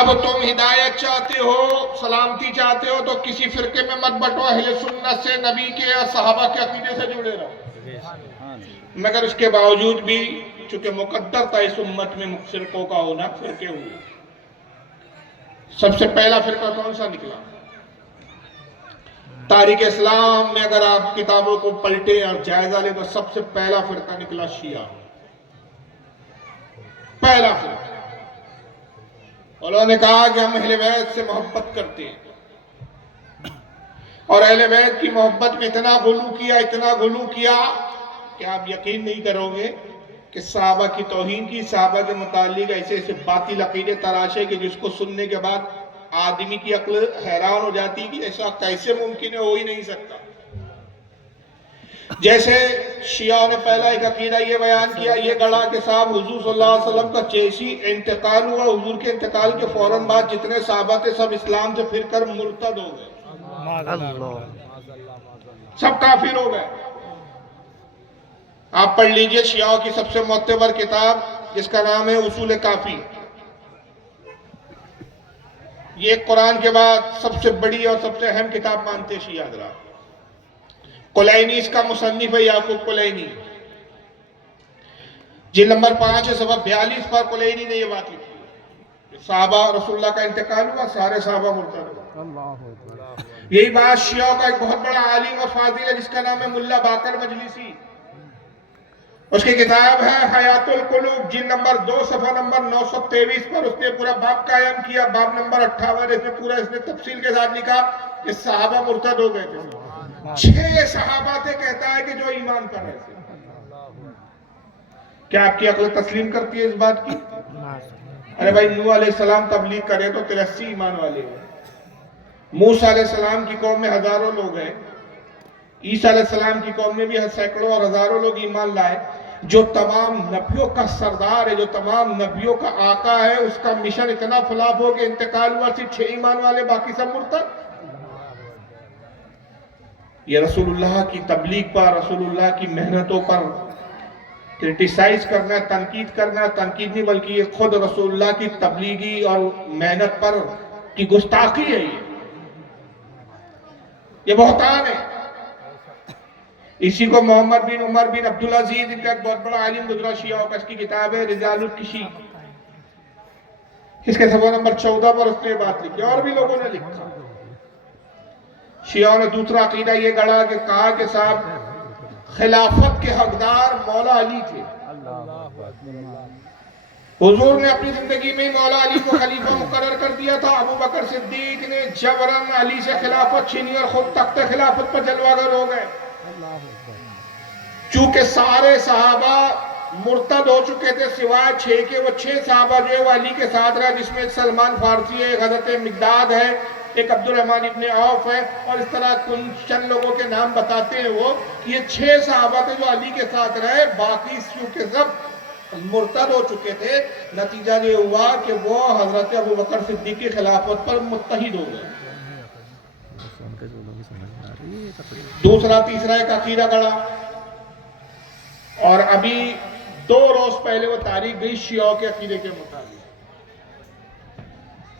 اب تم ہدایت چاہتے ہو، سلامتی چاہتے ہو تو کسی فرقے میں مت بٹو، اہل سنت سے، نبی کے اور صحابہ کے عقیدے سے جڑے رہو۔ مگر اس کے باوجود بھی چونکہ مقدر تھا اس امت میں فرقوں کا ہونا، فرقے ہوئے۔ سب سے پہلا فرقہ کون سا نکلا؟ تاریخ اسلام میں اگر آپ کتابوں کو پلٹیں اور جائزہ لیں تو سب سے پہلا فرقہ نکلا شیعہ، پہلا فرقہ۔ انہوں نے کہا کہ ہم اہل بیت سے محبت کرتے ہیں، اور اہل بیت کی محبت میں اتنا غلو کیا کہ آپ یقین نہیں کرو گے کہ صحابہ کی توہین کی، صحابہ کے متعلق ایسے باطل عقیدے تراشے کہ جس کو سننے کے بعد آدمی کی عقل حیران ہو جاتی کہ ایسا کیسے ممکن ہے، ہو ہی نہیں سکتا۔ جیسے شیعہ نے پہلا ایک عقیدہ یہ بیان کیا، یہ گڑھا کہ صاحب حضور صلی اللہ علیہ وسلم کا جیسی انتقال ہوا، حضور کے انتقال کے فوراً بعد جتنے صحابہ تھے سب اسلام سے پھر کر مرتد ہو گئے، سب کافر ہو گئے۔ آپ پڑھ لیجئے شیعہ کی سب سے معتبر کتاب جس کا نام ہے اصول کافی، یہ قرآن کے بعد سب سے بڑی اور سب سے اہم کتاب مانتے شیعہ حضرات۔ کلینی اس کا مصنف ہے، یعقوب کلینی، جلد نمبر 5 ہے، صفحہ 42 پر کلینی نے یہ بات لکھی ہے، صحابہ رسول اللہ کا انتقال ہوا، سارے صحابہ مرتد ہوئے۔ یہی بات شیعہ کا ایک بہت بڑا عالم اور فاضل ہے جس کا نام ہے ملا باقر مجلسی، اس کی کتاب ہے حیات القلوب، جلد نمبر 2 صفحہ نمبر 923 پر اس نے پورا باب قائم کیا، باب نمبر 58، اس نے تفصیل کے ساتھ لکھا کہ صحابہ مرتد ہو گئے تھے، 6 صحابہ تھے، کہتا ہے کہ جو ایمان پر رہے تھے۔ کیا آپ کی عقل تسلیم کرتی ہے اس بات کی؟ ارے بھائی، نوح علیہ السلام تبلیغ کرے تو 83 ایمان والے ہیں، موسیٰ علیہ السلام کی قوم میں ہزاروں لوگ ہیں، عیسیٰ علیہ السلام کی قوم میں بھی سینکڑوں اور ہزاروں لوگ ایمان لائے۔ جو تمام نبیوں کا سردار ہے، جو تمام نبیوں کا آقا ہے، اس کا مشن اتنا فلاپ ہو کہ انتقال ہوا، صرف 6 ایمان والے، باقی سب مرتد۔ یہ رسول اللہ کی تبلیغ پر، رسول اللہ کی محنتوں پر کرٹیسائز کرنا، تنقید کرنا، تنقید نہیں بلکہ یہ خود رسول اللہ کی تبلیغی اور محنت پر کی گستاخی ہے، یہ بہتان ہے۔ اسی کو محمد بن عمر بن عبدالعزیز، ان کا ایک بہت بڑا عالم گزرا شیعہ کا، اس کی کتاب ہے رجال الکشی، اس کے صفحہ نمبر 14 پر اس نے بات لکھی، اور بھی لوگوں نے لکھا۔ شیعہ نے دوسرا عقیدہ یہ گڑھا کہ کہا کہ صاحب خلافت کے حقدار مولا علی تھے، حضور نے اپنی زندگی میں مولا علی کو خلیفہ مقرر کر دیا تھا، ابو بکر صدیق نے جبراً علی سے خلافت چھینی اور خود تخت خلافت پر جلوگر ہو گئے۔ چونکہ سارے صحابہ مرتد ہو چکے تھے سوائے 6 کے، وہ 6 صحابہ جو ہے وہ علی کے ساتھ رہے، جس میں ایک سلمان فارسی ہے، ایک حضرت مقداد ہے، ایک عبد الرحمن ابن عوف ہے، اور اس طرح چند لوگوں کے نام بتاتے ہیں وہ، کہ یہ 6 صحابہ تھے جو علی کے ساتھ رہے، باقی چونکہ سب مرتد ہو چکے تھے، نتیجہ یہ ہوا کہ وہ حضرت ابو بکر صدیق کی خلافت پر متحد ہو گئے۔ دوسرا تیسرا ایک عقیدہ گڑھا، اور ابھی 2 روز پہلے وہ تاریخ گئی شیعہ کے عقیدے کے مطابق۔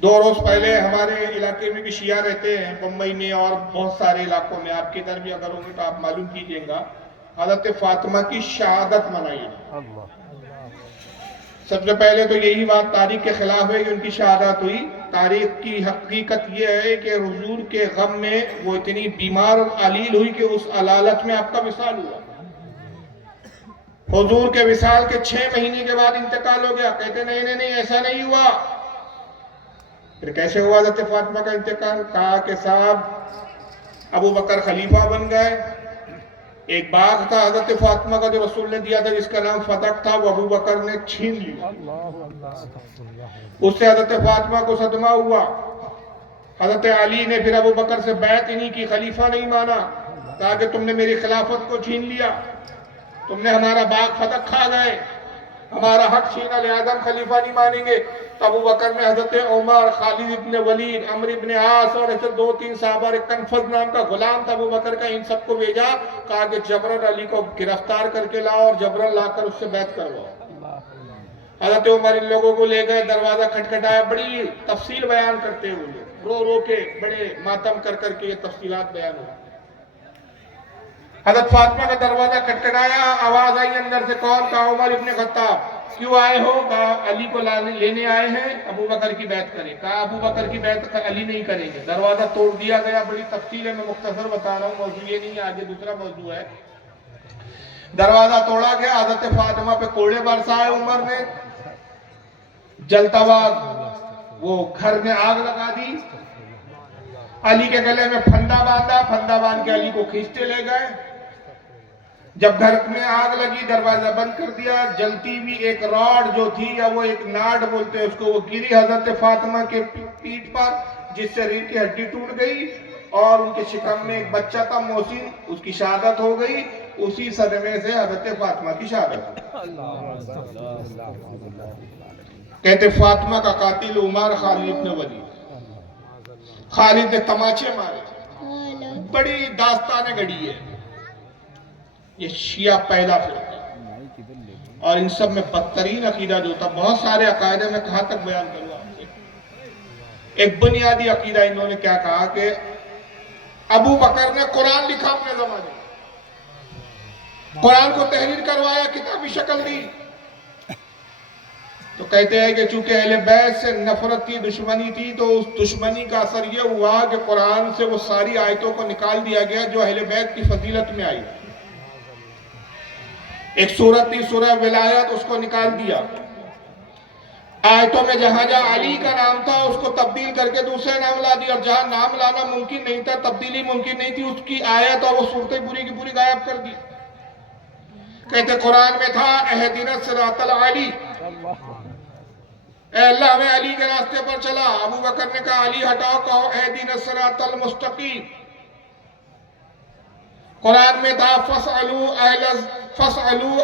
2 روز پہلے ہمارے علاقے میں بھی شیعہ رہتے ہیں، بمبئی میں اور بہت سارے علاقوں میں، آپ کے ادھر بھی اگر ہوں گے تو آپ معلوم کیجئے گا، حضرت فاطمہ کی شہادت منائی ہے۔ سب سے پہلے تو یہی بات تاریخ کے خلاف ہے کہ ان کی شہادت ہوئی۔ تاریخ کی حقیقت یہ ہے کہ حضور کے غم میں وہ اتنی بیمار اور علیل ہوئی کہ اس علالت میں آپ کا وصال ہوا۔ حضور کے وصال کے 6 مہینے کے بعد انتقال ہو گیا۔ کہتے نہیں ایسا نہیں ہوا۔ پھر کیسے ہوا حضرت فاطمہ کا انتقال؟ کہا کہ صاحب ابو بکر خلیفہ بن گئے، ایک باغ تھا حضرت فاطمہ کا جو رسول نے دیا تھا جس کا نام فتق تھا، وہ ابو بکر نے چھین لیا، اس سے حضرت فاطمہ کو صدمہ ہوا۔ حضرت علی نے پھر ابو بکر سے بیعت نہیں کی، خلیفہ نہیں مانا، کہا کہ تم نے میری خلافت کو چھین لیا، تم نے ہمارا باغ فتق کھا گئے، ہمارا حق چھینا، لہذا ہم خلیفہ نہیں مانیں گے۔ تو ابو بکر نے حضرت عمر، خالد ابن ولید، عمر ابن عاص اور ایسے 2-3 صحابہ، ایک کنفذ نام کا غلام تھا ابو بکر کا، ان سب کو بھیجا، کہا کہ جبراً علی کو گرفتار کر کے لاؤ اور جبراً لا کر اس سے بیعت کرواؤ۔ حضرت عمر ان لوگوں کو لے گئے, دروازہ کھٹکھٹایا, بڑی تفصیل بیان کرتے ہوئے رو رو کے بڑے ماتم کر کر کے یہ تفصیلات بیان ہوئی. حضرت فاطمہ کا دروازہ کھٹکھٹایا, آواز آئی اندر سے, کون؟ کہا عمر ابن خطاب. کیوں آئے ہو؟ کہا علی کو لینے آئے ہیں, ابو بکر کی بیعت کریں. کہا ابو بکر کی بیعت علی نہیں کریں گے. دروازہ توڑ دیا گیا. بڑی تفصیل ہے, میں مختصر بتا رہا ہوں, موضوع یہ نہیں ہے, آگے دوسرا موضوع ہے. دروازہ توڑا گیا, حضرت فاطمہ پہ کوڑے برسائے عمر نے, جلتا ہوا وہ گھر میں آگ لگا دی, علی کے گلے میں پھندا باندھا, پھندا باندھ کے علی کو کھینچتے لے گئے. جب گھر میں آگ لگی, دروازہ بند کر دیا. جلتی ہوئی ایک راڈ جو تھی, یا وہ ایک ناٹ بولتے ہیں اس کو, وہ گری حضرت فاطمہ کے پیٹھ پر, جس سے ریڑھ کی ہڈی ٹوٹ گئی, اور ان کے شکم میں ایک بچہ تھا محسن, اس کی شہادت ہو گئی. اسی صدمے سے حضرت فاطمہ کی شہادت. کہتے فاطمہ کا قاتل عمر خالد ابن ولید. خالد نے تماچے مارے, بڑی داستانیں گڑی ہے. یہ شیعہ پیدا فرقہ, اور ان سب میں بدترین عقیدہ جو تھا, بہت سارے عقائد میں کہاں تک بیان کروں آپ سے. ایک بنیادی عقیدہ انہوں نے کیا کہا کہ ابو بکر نے قرآن لکھا اپنے زمانے میں, قرآن کو تحریر کروایا, کتابی شکل دی. تو کہتے ہیں کہ چونکہ اہل بیت سے نفرت کی دشمنی تھی, تو اس دشمنی کا اثر یہ ہوا کہ قرآن سے وہ ساری آیتوں کو نکال دیا گیا جو اہل بیت کی فضیلت میں آئی. ایک سورت تھی سورہ ولایت, اس کو نکال دیا. آیتوں میں جہاں جہاں علی کا نام تھا اس کو تبدیل کر کے دوسرے نام لا دیا, اور جہاں نام لانا ممکن نہیں تھا, تبدیلی ممکن نہیں تھی, اس کی آیت اور وہ صورتیں پوری کی پوری غائب کر دی. کہتے قرآن میں تھا اہدنا الصراط العلی, اے اللہ ہمیں علی کے راستے پر چلا. ابو بکر نے کہا علی ہٹاؤ, کہو اہدنا الصراط المستقیم. قرآن میں تھا فَاسْأَلُوا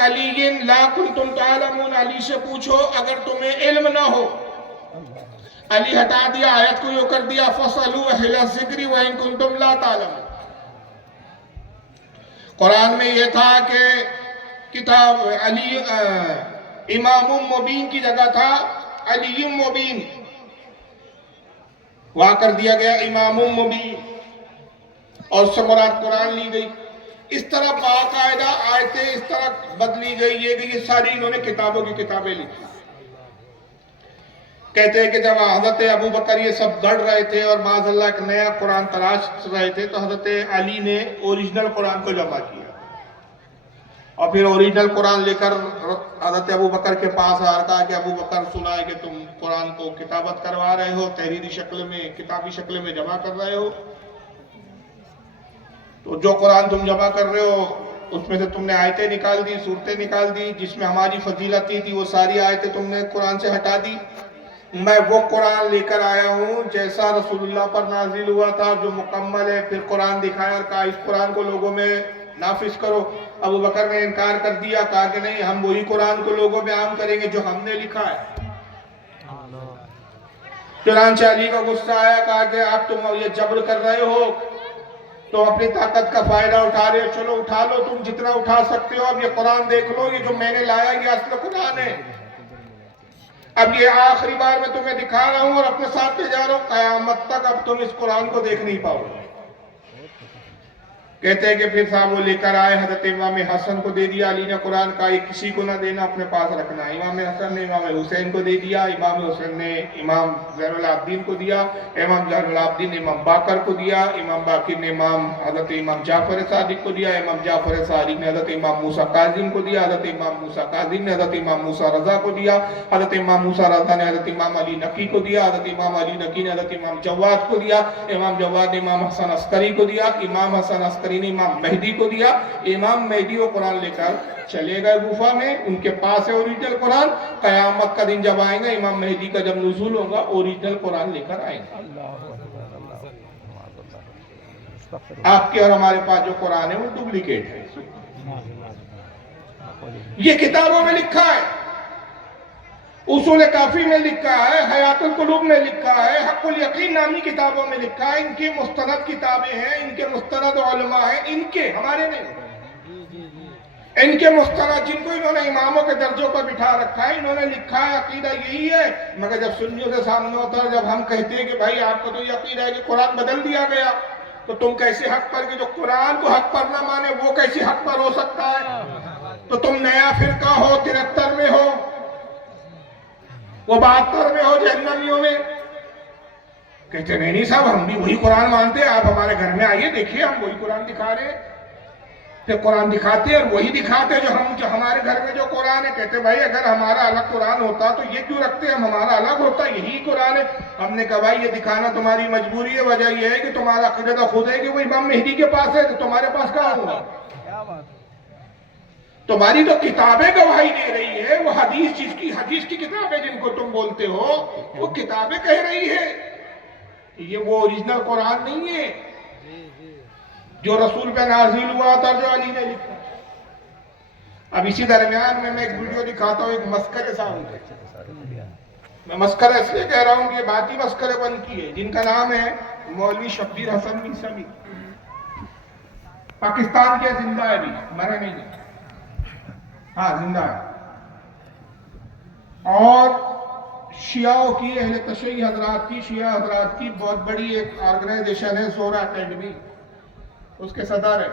عَلِيٍّ لَا كُنْتُمْ تَعْلَمُونَ, علی سے پوچھو اگر تمہیں علم نہ ہو. علی ہٹا دیا, آیت کو یوں کر دیا فَاسْأَلُوا أَهْلَ الذِّكْرِ وَإِن كُنْتُمْ لَا تَعْلَمُونَ. قرآن میں یہ تھا کہ کتاب علی امام مبین کی جگہ تھا علی مبین, وہاں کر دیا گیا امام مبین, اور اس سے مراد قرآن لی گئی. اس طرح باقاعدہ آیتیں اس طرح بدلی گئی, یہ ساری انہوں نے کتابوں کی کتابیں لکھی. کہتے ہیں کہ جب حضرت ابو بکر یہ سب گڑھ رہے تھے اور معاذ اللہ ایک نیا قرآن تلاش رہے تھے, تو حضرت علی نے اوریجنل قرآن کو جمع کیا, اور پھر اوریجنل قرآن لے کر حضرت ابو بکر کے پاس آ رہا کہ ابو بکر سنا ہے کہ تم قرآن کو کتابت کروا رہے ہو, تحریری شکل میں, کتابی شکل میں جمع کر رہے ہو. تو جو قرآن تم جمع کر رہے ہو اس میں سے تم نے آیتیں نکال دی, صورتیں نکال دی, جس میں ہماری فضیلتیں تھی وہ ساری آیتیں تم نے قرآن سے ہٹا دی. میں وہ قرآن لے کر آیا ہوں جیسا رسول اللہ پر نازل ہوا تھا, جو مکمل ہے. پھر قرآن دکھایا اور کہا اس قرآن کو لوگوں میں نافذ کرو. ابو بکر نے انکار کر دیا, کہا کہ نہیں, ہم وہی قرآن کو لوگوں میں عام کریں گے جو ہم نے لکھا ہے. چنانچہ علی کا غصہ آیا, کہا کہ آپ تم یہ جبر کر رہے ہو, تو اپنی طاقت کا فائدہ اٹھا رہے ہو, چلو اٹھا لو تم جتنا اٹھا سکتے ہو. اب یہ قرآن دیکھ لو, یہ جو میں نے لایا یہ اصل قرآن ہے. اب یہ آخری بار میں تمہیں دکھا رہا ہوں اور اپنے ساتھ لے جا رہا ہوں, قیامت تک اب تم اس قرآن کو دیکھ نہیں پاؤ. کہتے ہیں کہ پھر صاحب وہ لے کر آئے, حضرت امام حسن کو دے دیا. علی نے قرآن کہا یہ کسی کو نہ دینا, اپنے پاس رکھنا. امام حسن نے امام حسین کو دے دیا, امام حسین نے امام زین العابدین کو دیا, امام زین العابدین نے امام باقر کو دیا, امام باقر نے حضرت امام جعفر صادق کو دیا, امام جعفر صادق نے حضرت امام موسیٰ کاظم کو دیا, حضرت امام موسیٰ کاظم نے حضرت امام موسیٰ رضا کو دیا, حضرت امام موسیٰ رضا نے حضرت امام علی نقی کو دیا, حضرت امام علی نقی نے حضرت امام جواد کو دیا, امام جواد نے امام حسن عسکری کو دیا, امام حسن عسکری نے امام مہدی کو دیا. امام مہدی وہ قرآن لے کر چلے گئے گفا میں, ان کے پاس ہے اوریجنل قرآن. قیامت کا دن جب آئیں گا, امام مہدی کا جب نزول ہوگا, اوریجنل قرآن لے کر آئیں گے. آپ کے اور ہمارے پاس جو قرآن ہے وہ ڈپلیکیٹ ہے. یہ کتابوں میں لکھا ہے, اصول کافی میں لکھا ہے, حیات القلوب میں لکھا ہے, حق الیقین نامی کتابوں میں لکھا ہے. ان کی مستند کتابیں ہیں, ان کے مستند علماء ہیں, ان کے, ہمارے نہیں. ان کے مستند جن کو انہوں نے اماموں کے درجوں پر بٹھا رکھا ہے، انہوں نے لکھا ہے عقیدہ یہی ہے، مگر جب سنیوں سے سامنے ہوتا ہے، جب ہم کہتے ہیں کہ بھائی آپ کو تو یہ عقیدہ ہے کہ قرآن بدل دیا گیا، تو تم کیسے حق پر کہ جو قرآن کو حق پر نہ مانے وہ کیسے حق پر ہو سکتا ہے؟ تو تم نیا فرقہ ہو، 73 میں ہو، وہ 72 میں ہو، جہنمیوں میں۔ کہتے نہیں صاحب ہم بھی وہی قرآن مانتے ہیں، آپ ہمارے گھر میں آئیے دیکھیے ہم وہی قرآن دکھا رہے ہیں۔ پھر قرآن دکھاتے ہیں اور وہی دکھاتے ہیں جو ہمارے گھر میں جو قرآن ہے۔ کہتے بھائی اگر ہمارا الگ قرآن ہوتا تو یہ کیوں رکھتے ہیں، ہمارا الگ ہوتا یہی قرآن ہے۔ ہم نے کہا بھائی یہ دکھانا تمہاری مجبوری ہے، وجہ یہ ہے کہ تمہارا عقیدہ خود ہے کہ وہ امام مہدی کے پاس ہے، تو تمہارے پاس کہاں ہوگا؟ تمہاری تو کتابیں گواہی دے رہی ہے، وہ حدیث کی کتابیں جن کو تم بولتے ہو وہ کتابیں کہہ رہی ہے، یہ وہ اوریجنل قرآن نہیں ہے جو رسول پہ نازل ہوا تھا، جو علی نے لکھا۔ اب اسی درمیان میں ایک ویڈیو دکھاتا ہوں، ایک مسخرے صاحب، میں مسخرہ اس لیے کہہ رہا ہوں کہ یہ بات ہی مسخرے بن کی ہے، جن کا نام ہے مولوی شبیر حسن میثمی، پاکستان کے زندہ ہے، بھی مرے نہیں ہے، ہاں زندہ ہے، اور شیعوں کی، اہل تشیع حضرات کی، شیعہ حضرات کی بہت بڑی ایک آرگنائزیشن ہے زہرہ اکیڈمی، اس کے صدر ہے،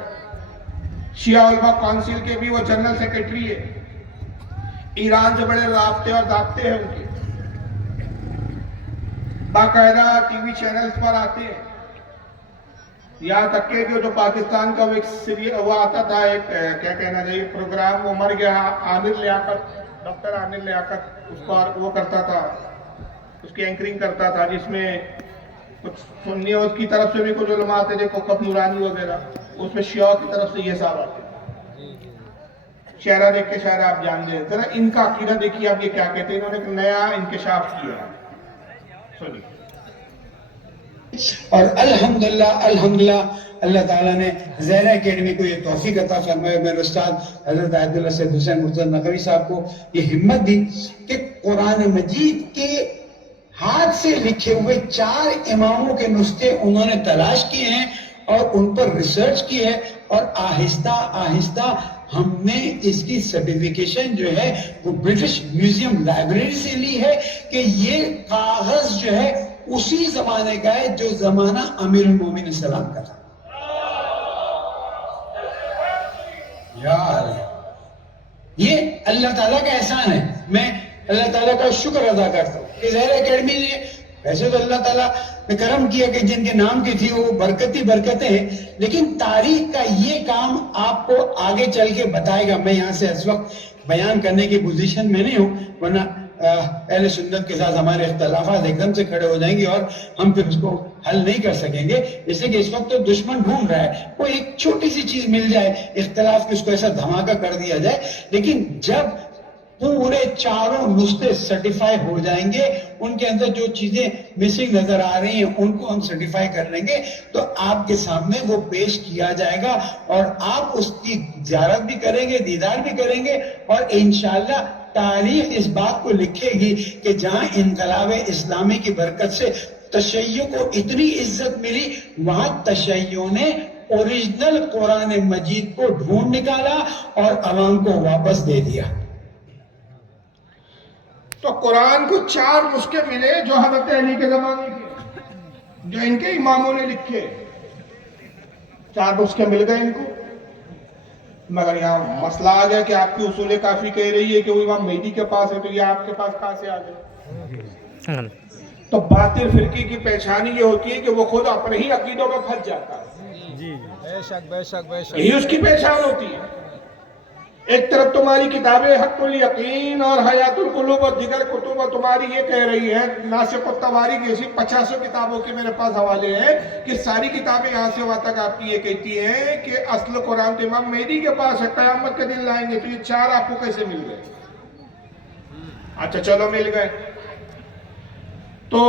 شیعہ علماء کونسل کے بھی وہ جنرل سیکرٹری ہے، ایران سے بڑے رابطے اور ضابطے ہیں ان کے، باقاعدہ ٹی وی چینلز پر آتے ہیں، یہاں تک کہ جو پاکستان کا وہ آتا تھا ایک کیا کہنا چاہیے پروگرام، وہ مر گیا، عامر لیاقت، ڈاکٹر عامر لیاقت اس پر وہ کرتا تھا، اس کی اینکرنگ کرتا تھا، جس میں کچھ سنیوں کی طرف سے بھی کچھ علماء آتے تھے، کوکب نورانی وغیرہ، اس میں شیعہ کی طرف سے یہ صاحب آتے ہیں، چہرہ دیکھ کے شاید آپ جان گئے، ذرا ان کا عقیدہ دیکھیے آپ یہ کیا کہتے ہیں، انہوں نے ایک نیا انکشاف کیا، سنیے۔ اور الحمدللہ اللہ تعالیٰ نے زہرہ اکیڈمی کو یہ توفیق عطا فرمائے، میرے استاد حضرت عبد اللہ سید حسین مرتضی نقوی صاحب کو یہ ہمت دی کہ قرآن مجید کے ہاتھ سے لکھے ہوئے 4 اماموں کے نسخے انہوں نے تلاش کیے ہیں اور ان پر ریسرچ کی ہے، اور آہستہ آہستہ ہم نے اس کی سرٹیفیکیشن جو ہے وہ برٹش میوزیم لائبریری سے لی ہے کہ یہ کاغذ جو ہے اسی زمانے کا ہے جو زمانہ امیر المومنین السلام کا تھا۔ یہ اللہ تعالیٰ کا احسان ہے، میں اللہ تعالیٰ کا شکر ادا کرتا ہوں کہ زہرہ اکیڈمی نے، ویسے تو اللہ تعالیٰ نے کرم کیا کہ جن کے نام کی تھی وہ برکتیں ہیں، لیکن تاریخ کا یہ کام آپ کو آگے چل کے بتائے گا۔ میں یہاں سے اس وقت بیان کرنے کی پوزیشن میں نہیں ہوں، ورنہ اہل سنت کے ساتھ ہمارے اختلافات ایک دم سے کھڑے ہو جائیں گے اور ہم پھر اس کو حل نہیں کر سکیں گے، اس لیے کہ اس وقت تو دشمن ڈھونڈ رہا ہے وہ ایک چھوٹی سی چیز مل جائے اختلاف کی، اس کو ایسا دھماکہ کر دیا جائے۔ لیکن جب پورے 4 نسخے سرٹیفائی ہو جائیں گے، ان کے اندر جو چیزیں مسنگ نظر آ رہی ہیں ان کو ہم سرٹیفائی کر لیں گے، تو آپ کے سامنے وہ پیش کیا جائے گا اور آپ اس کی زیارت بھی کریں گے، دیدار بھی کریں گے، اور انشاءاللہ تاریخ اس بات کو لکھے گی کہ جہاں انقلاب اسلامی کی برکت سے تشیع کو اتنی عزت ملی، وہاں تشیع نے اوریجنل قرآن مجید کو ڈھونڈ نکالا اور عوام کو واپس دے دیا۔ تو قرآن کو 4 نسخے ملے جو حضرت علی کے زمانے کے، جو ان کے اماموں نے لکھے، 4 نسخے مل گئے ان کو، مگر یہاں مسئلہ آ گیا کہ آپ کی اصول کافی کہہ رہی ہے کہ وہ امام مہدی کے پاس ہے، تو یہ آپ کے پاس کہاں سے آ گئے؟ تو باطل فرقے کی پہچانی یہ ہوتی ہے کہ وہ خود اپنے ہی عقیدوں میں پھنس جاتا ہے، یہی اس کی پہچان ہوتی ہے۔ ایک طرف تمہاری کتابیں حق الیقین اور حیات القلوب اور دیگر کتب تمہاری یہ کہہ رہی ہے، ناسخ التواریخ جیسی 50 کتابوں کے میرے پاس حوالے ہیں کہ ساری کتابیں یہاں سے وہاں تک آپ کی یہ کہتی ہیں کہ اصل قرآن تو امام مہدی کے پاس ہے، قیامت کے دن لائیں گے، تو یہ 4 آپ کو کیسے مل گئے؟ اچھا چلو مل گئے، تو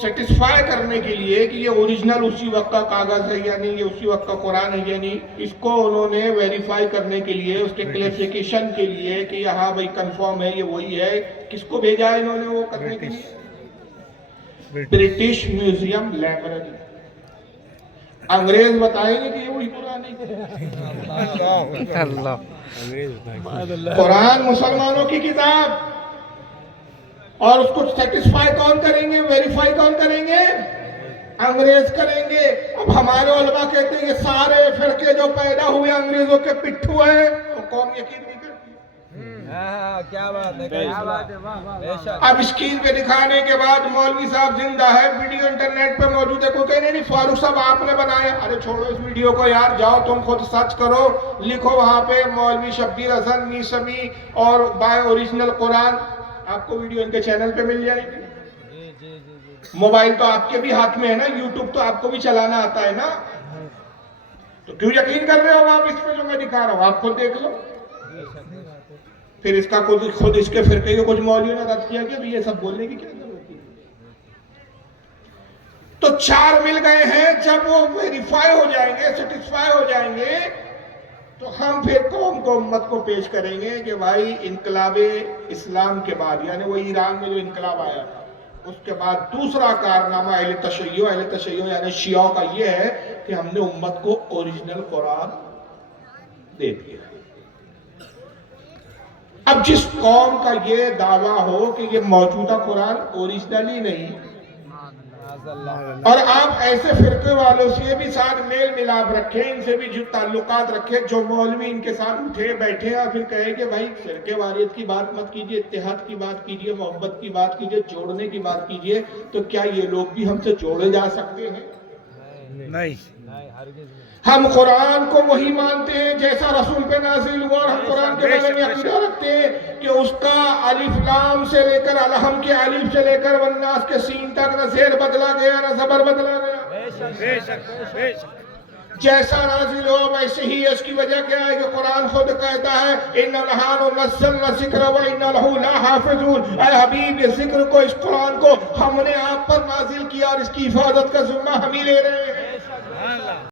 سیٹسفائی کرنے کے لیے کہ یہ اوریجنل اسی وقت کا کاغذ ہے یا نہیں، یہ اسی وقت کا قرآن ہے یا نہیں، اس کو انہوں نے ویریفائی کرنے کے لیے، اس کے کلیریفیکیشن کے لیے کہ ہاں بھائی کنفرم ہے یہ وہی ہے، کس کو بھیجا ہے انہوں نے وہ کرنے کے لیے؟ British museum library. انگریز بتائیں گے کہ یہ وہی قرآن ہے. قرآن مسلمانوں کی کتاب, اور اس کو سیٹسفائی کون کریں گے, ویریفائی کون کریں گے, انگریز کریں گے. اب ہمارے علماء کہتے ہیں یہ سارے فرقے جو پیدا ہوئے انگریزوں کے پٹھو ہیں, تو قوم یقین نہیں کرتی. کیا بات ہے, کیا بات ہے, اب اسکرین پہ دکھانے کے بعد مولوی صاحب زندہ ہے, ویڈیو انٹرنیٹ پہ موجود ہے, کوئی کہنے نہیں فاروق صاحب آپ نے بنایا. ارے چھوڑو اس ویڈیو کو یار, جاؤ تم خود سرچ کرو, لکھو وہاں پہ مولوی شبیر حسن میسمی اور بائی اوریجنل قرآن, آپ کو ویڈیو ان کے چینل پہ مل جائے گی. موبائل تو آپ کے بھی ہاتھ میں ہے نا, یوٹیوب تو آپ کو بھی چلانا آتا ہے نا, تو کیوں یقین کر رہے ہو آپ اس پہ جو میں دکھا رہا ہوں, آپ خود دیکھ لو. پھر اس کا خود اس کے فرقے کے کچھ مولویوں نے رد کیا کہ یہ سب بولنے کی کیا ضرورت ہے. تو چار مل گئے ہیں, جب وہ ویریفائی ہو جائیں گے, سیٹسفائی ہو جائیں گے, تو ہم پھر قوم کو امت کو پیش کریں گے کہ بھائی انقلاب اسلام کے بعد, یعنی وہ ایران میں جو انقلاب آیا تھا, اس کے بعد دوسرا کارنامہ اہل تشیع یعنی شیعوں کا یہ ہے کہ ہم نے امت کو اوریجنل قرآن دے دیا. اب جس قوم کا یہ دعویٰ ہو کہ یہ موجودہ قرآن اوریجنل ہی نہیں, اور آپ ایسے فرقے والوں سے بھی ساتھ میل ملاپ رکھیں, ان سے بھی جو تعلقات رکھیں, جو مولوی ان کے ساتھ اٹھے بیٹھے اور پھر کہے کہ بھائی فرقے واریت کی بات مت کیجئے, اتحاد کی بات کیجئے, محبت کی بات کیجئے, جوڑنے کی بات کیجئے, تو کیا یہ لوگ بھی ہم سے جوڑے جا سکتے ہیں؟ نہیں. ہم قرآن کو وہی مانتے ہیں جیسا رسول پہ نازل ہوا, اور ہم قرآن کے بارے میں عقیدہ رکھتے ہیں کہ اس کا الف لام سے لے کر الحم کے الف سے لے کر والناس کے سین تک نہ زیر بدلا گیا نہ زبر بدلا گیا. جیسا نازل ہو ویسے ہی. اس کی وجہ کیا ہے کہ قرآن خود کہتا ہے اِنَّ نَحْنُ نَزَّلْنَا الذِّكْرَ وَإِنَّا لَهُ لَحَافِظُونَ. اے حبیب, اس ذکر کو, اس قرآن کو ہم نے آپ پر نازل کیا, اور اس کی حفاظت کا ذمہ ہم ہی لے رہے ہیں.